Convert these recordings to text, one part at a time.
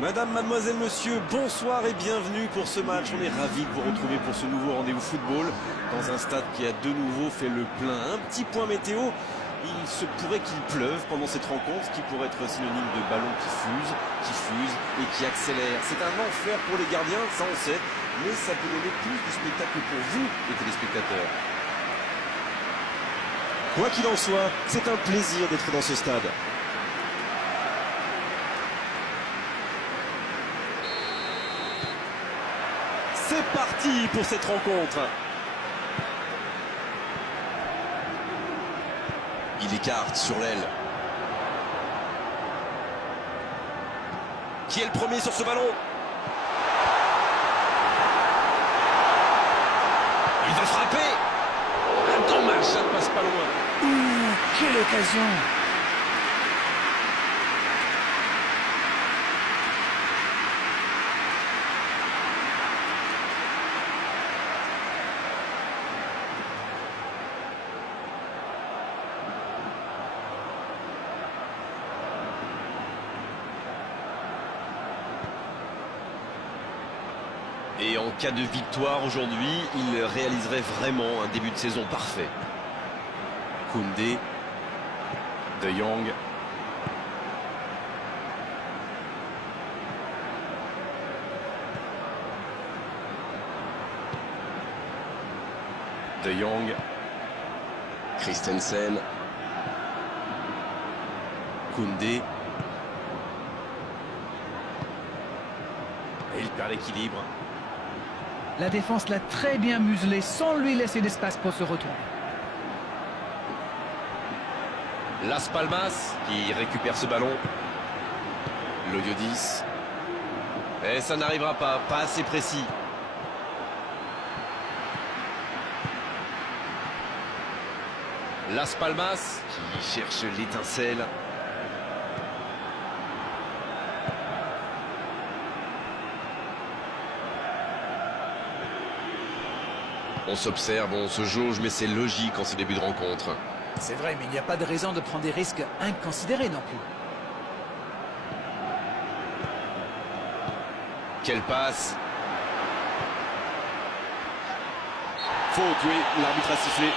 Madame, mademoiselle, monsieur, bonsoir et bienvenue pour ce match. On est ravis de vous retrouver pour ce nouveau rendez-vous football dans un stade qui a de nouveau fait le plein. Un petit point météo, il se pourrait qu'il pleuve pendant cette rencontre, ce qui pourrait être synonyme de ballon qui fuse et qui accélère. C'est un enfer pour les gardiens, ça on sait, mais ça peut donner plus de spectacle pour vous, les téléspectateurs. Quoi qu'il en soit, c'est un plaisir d'être dans ce stade. C'est parti pour cette rencontre. Il écarte sur l'aile. Qui est le premier sur ce ballon? Il va frapper. Dommage, ça ne passe pas loin. Ouh, quelle occasion! Et en cas de victoire aujourd'hui, il réaliserait vraiment un début de saison parfait. Koundé, De Jong. De Jong. Christensen. Koundé. Et il perd l'équilibre. La défense l'a très bien muselé sans lui laisser d'espace pour se retourner. Las Palmas qui récupère ce ballon. Loyodis. Et ça n'arrivera pas assez précis. Las Palmas qui cherche l'étincelle. On s'observe, on se jauge, mais c'est logique en ce début de rencontre. C'est vrai, mais il n'y a pas de raison de prendre des risques inconsidérés non plus. Quelle passe! Faute, oui, l'arbitre a sifflé.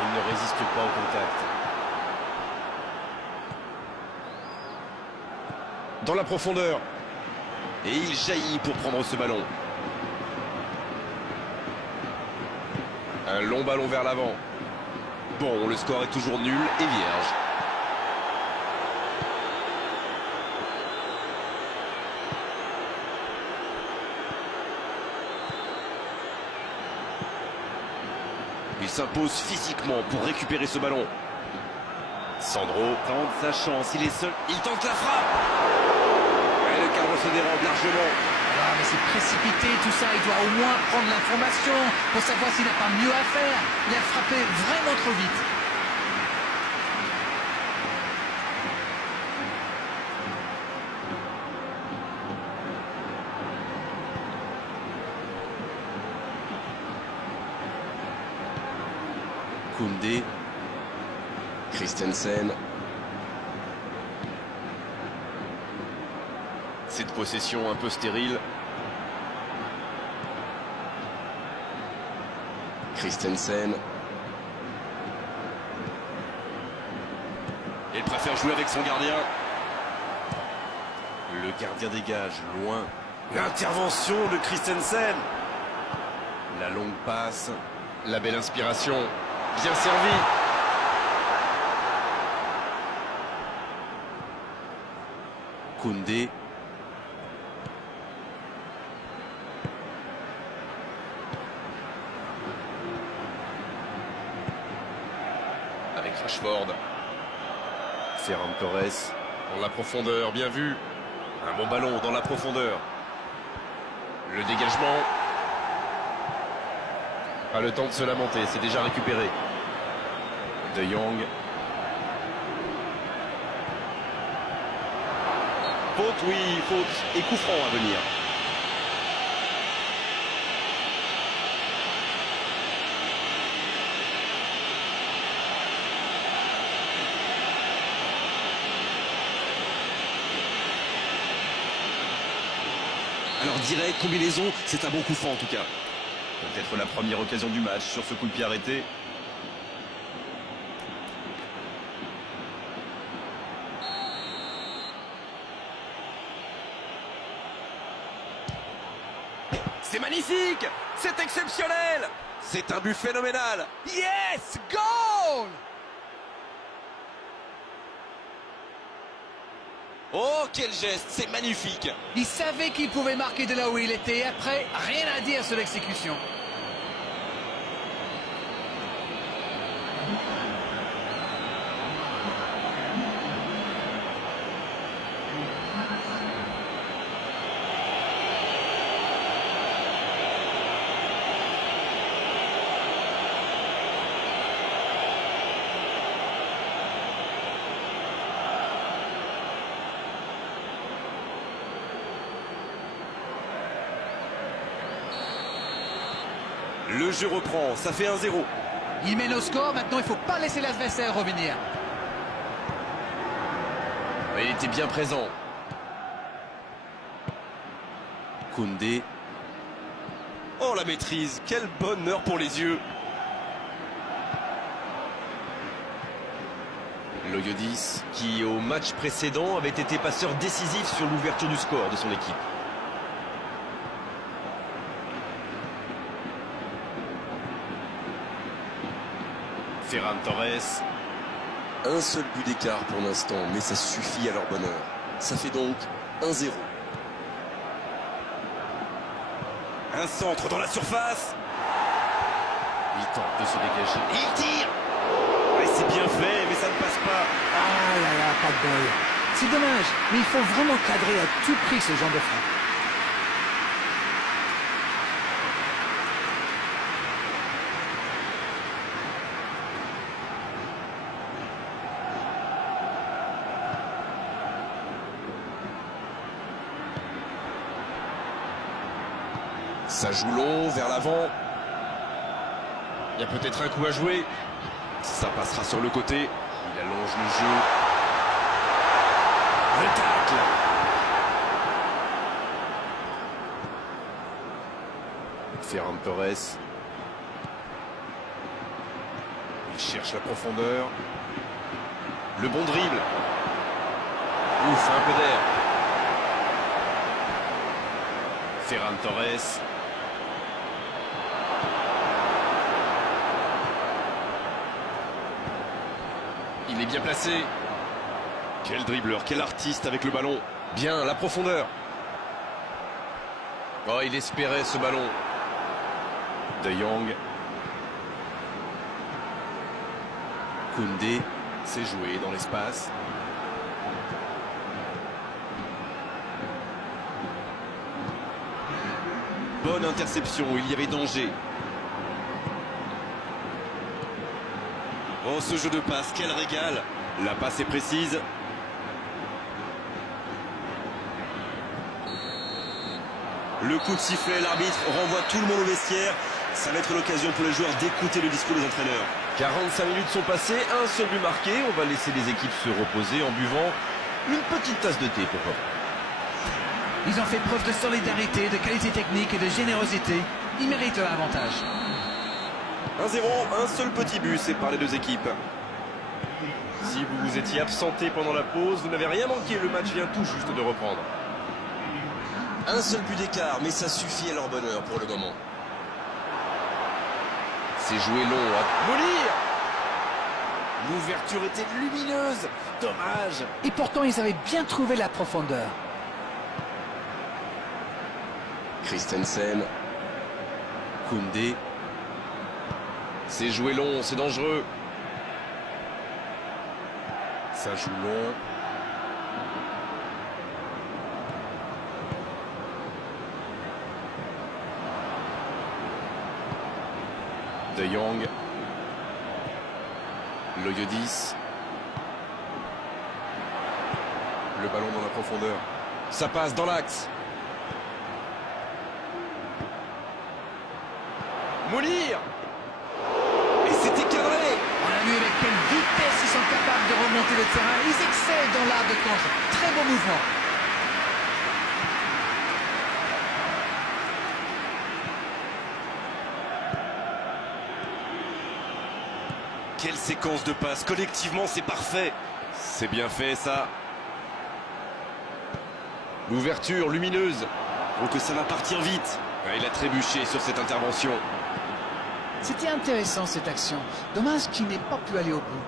Il ne résiste pas au contact. Dans la profondeur. Et il jaillit pour prendre ce ballon. Un long ballon vers l'avant. Bon, le score est toujours nul et vierge. Il s'impose physiquement pour récupérer ce ballon. Sandro tente sa chance, il est seul, il tente la frappe. Et le cadre se dérobe largement. Ah, mais c'est précipité tout ça, il doit au moins prendre l'information pour savoir s'il n'a pas mieux à faire. Il a frappé vraiment trop vite. Koundé. Christensen. Cette possession un peu stérile. Christensen. Il préfère jouer avec son gardien. Le gardien dégage, loin. L'intervention de Christensen. La longue passe. La belle inspiration. Bien servi. Koundé. Avec Rashford. Ferran Torres. Dans la profondeur, bien vu. Un bon ballon dans la profondeur. Le dégagement. Pas le temps de se lamenter, c'est déjà récupéré. De Jong. Faute, oui, faute. Et coup franc à venir. Alors direct, combinaison, c'est un bon coup franc en tout cas. Peut-être la première occasion du match sur ce coup de pied arrêté. C'est magnifique! C'est exceptionnel! C'est un but phénoménal! Yes! Goal! Oh, quel geste! C'est magnifique! Il savait qu'il pouvait marquer de là où il était. Après, rien à dire sur l'exécution. Le jeu reprend, ça fait 1-0. Il mène au score, maintenant il ne faut pas laisser l'adversaire revenir. Il était bien présent. Koundé. Oh la maîtrise, quel bonheur pour les yeux. Loyodis, qui au match précédent avait été passeur décisif sur l'ouverture du score de son équipe. Ferran Torres. Un seul but d'écart pour l'instant, mais ça suffit à leur bonheur. Ça fait donc 1-0. Un centre dans la surface. Il tente de se dégager. Il tire. Ouais, c'est bien fait, mais ça ne passe pas. Ah là là, pas de bol. C'est dommage, mais il faut vraiment cadrer à tout prix ce genre de frappe. Ça joue long, vers l'avant. Il y a peut-être un coup à jouer. Ça passera sur le côté. Il allonge le jeu. Le tacle. Ferran Torres. Il cherche la profondeur. Le bon dribble. Ouf, un peu d'air. Ferran Torres. Il est bien placé. Quel dribbleur, quel artiste avec le ballon. Bien, la profondeur. Oh, il espérait ce ballon. De Jong. Koundé. C'est joué dans l'espace. Bonne interception, il y avait danger. Oh, ce jeu de passe, quel régal. La passe est précise. Le coup de sifflet, l'arbitre renvoie tout le monde au vestiaire. Ça va être l'occasion pour les joueurs d'écouter le discours des entraîneurs. 45 minutes sont passées, un seul but marqué. On va laisser les équipes se reposer en buvant une petite tasse de thé, pourquoi pas. Ils ont fait preuve de solidarité, de qualité technique et de générosité. Ils méritent l'avantage. 1-0, un seul petit but sépare les deux équipes. Si vous vous étiez absenté pendant la pause, vous n'avez rien manqué, le match vient tout juste de reprendre. Un seul but d'écart, mais ça suffit à leur bonheur pour le moment. C'est joué long à Molir. L'ouverture était lumineuse, dommage. Et pourtant, ils avaient bien trouvé la profondeur. Christensen. Koundé. C'est joué long, c'est dangereux. Ça joue long. De Jong. Loyodis. Le ballon dans la profondeur. Ça passe dans l'axe. Moulir. Et c'était cadré. On a vu avec quelle vitesse ils sont capables de remonter le terrain. Ils excellent dans l'art de contre. Très beau mouvement. Quelle séquence de passes. Collectivement, c'est parfait. C'est bien fait, ça. L'ouverture lumineuse. Oh, que ça va partir vite. Il a trébuché sur cette intervention. C'était intéressant cette action. Dommage qu'il n'ait pas pu aller au bout.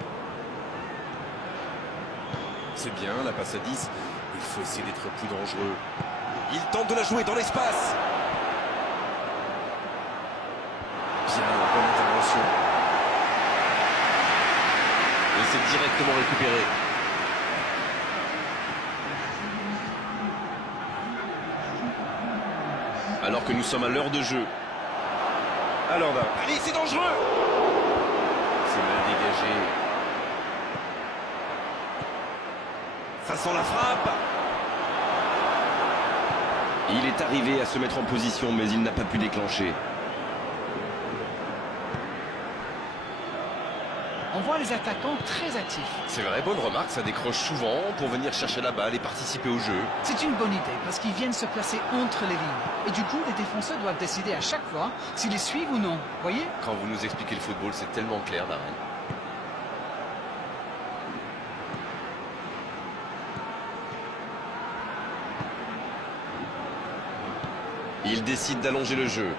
C'est bien, la passe à 10. Il faut essayer d'être plus dangereux. Il tente de la jouer dans l'espace. Bien, bonne intervention. Et c'est directement récupéré. Alors que nous sommes à l'heure de jeu. Alors là. Allez, c'est dangereux. C'est mal dégagé. Ça sent la frappe. Il est arrivé à se mettre en position, mais il n'a pas pu déclencher. On voit les attaquants très actifs. C'est vrai, bonne remarque, ça décroche souvent pour venir chercher la balle et participer au jeu. C'est une bonne idée parce qu'ils viennent se placer entre les lignes. Et du coup, les défenseurs doivent décider à chaque fois s'ils les suivent ou non. Voyez? Quand vous nous expliquez le football, c'est tellement clair, Darren. Il décide d'allonger le jeu.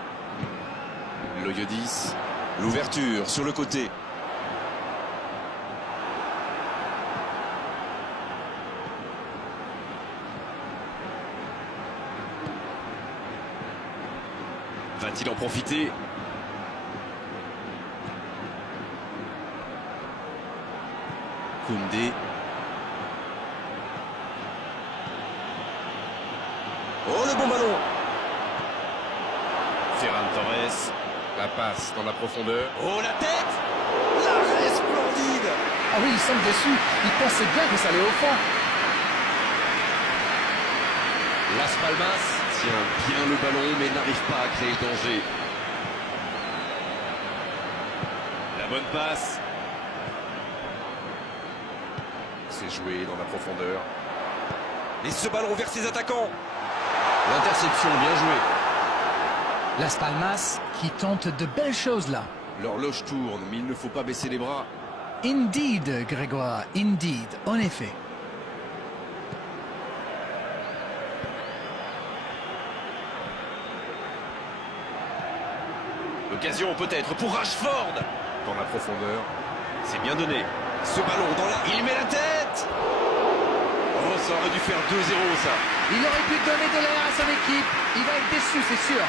Loyodis. L'ouverture sur le côté. Va-t-il en profiter? Koundé. Oh, le bon ballon! Ferran Torres. La passe dans la profondeur. Oh, la tête! L'arrêt splendide! Ah oui, ils sont dessus. Ils pensaient bien que ça allait au fond. Las Palmas tient bien le ballon mais n'arrive pas à créer le danger. La bonne passe. C'est joué dans la profondeur. Et ce ballon vers ses attaquants. L'interception, bien jouée. Las Palmas qui tente de belles choses là. L'horloge tourne, mais il ne faut pas baisser les bras. Indeed, Grégoire, indeed, en effet. Occasion peut-être pour Rashford. Dans la profondeur. C'est bien donné. Ce ballon dans la... Il met la tête. Oh, ça aurait dû faire 2-0 ça. Il aurait pu donner de l'air à son équipe. Il va être déçu, c'est sûr.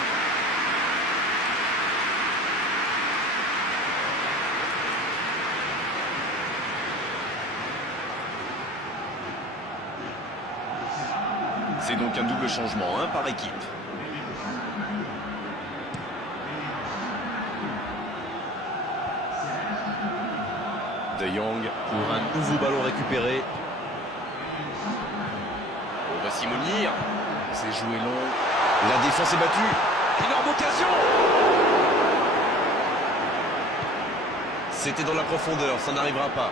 C'est donc un double changement, un par équipe. De Jong pour un nouveau ballon récupéré. Oh, voici Moulir. C'est joué long. La défense est battue. Énorme occasion. C'était dans la profondeur, ça n'arrivera pas.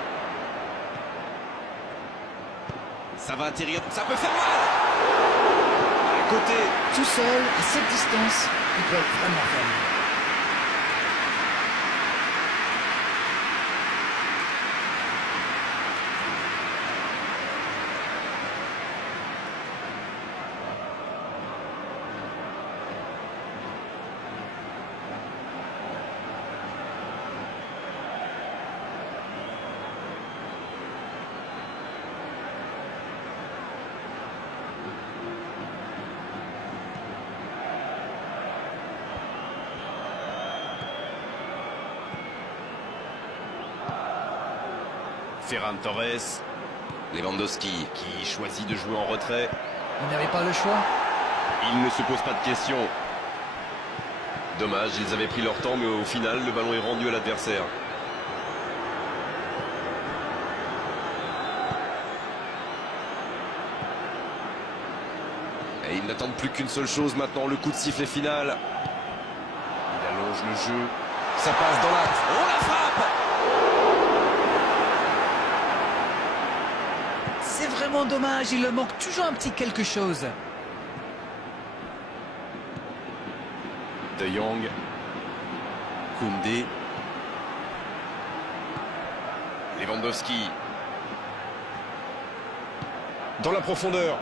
Ça va atterrir, ça peut faire mal. À côté. Tout seul, à cette distance, ils peuvent vraiment faire mal. Ferran Torres. Lewandowski qui choisit de jouer en retrait. Ils n'avaient pas le choix. Il ne se pose pas de questions. Dommage, ils avaient pris leur temps, mais au final, le ballon est rendu à l'adversaire. Et ils n'attendent plus qu'une seule chose maintenant, le coup de sifflet final. Il allonge le jeu. Ça passe dans l'axe. Oh, la frappe! C'est vraiment dommage, il leur manque toujours un petit quelque chose. De Jong. Koundé. Lewandowski. Dans la profondeur.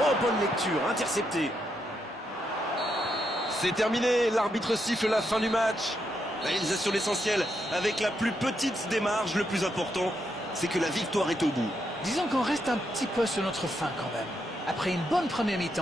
Oh, bonne lecture, intercepté. C'est terminé, l'arbitre siffle la fin du match. La réalisation l'essentiel, avec la plus petite des marges, le plus important, c'est que la victoire est au bout. Disons qu'on reste un petit peu sur notre faim quand même. Après une bonne première mi-temps.